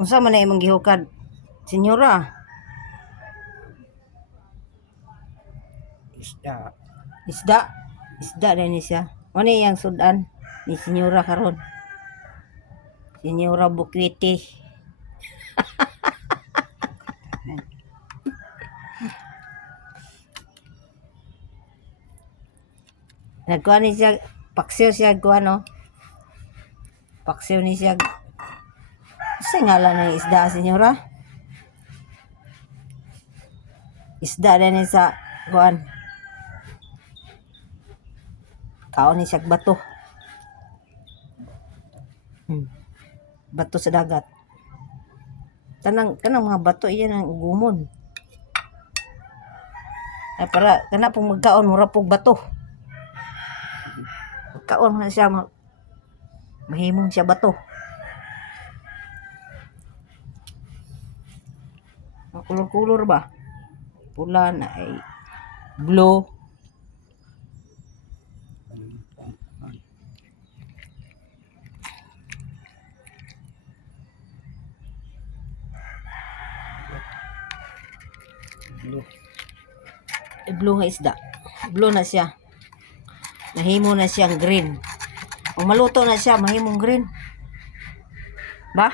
Unsa man na imong gihukad, senyora? Isda. Isda. Isda din ni siya. Ano yang sudan ni senyora karon? Senyora Bukwiti. Nagkuha ni siya, paksiw siya kuha no? Paksiw ni siya. Sa ngalan ng isda, senyora? Isda din ni sa kuhan. Kaon ni siya bato. Bato sa dagat. Kanang mga bato iyan ang ugumon. Ay para kana pong magkaon mura pog bato. Kaon na siya mahimong siya bato. Kulor-kulor ba? Pula na ay blue. Blue. Blue nga isda. Blue na siya. Nahimo na siyang green. Kung maluto na siya, mahimong green. Ba?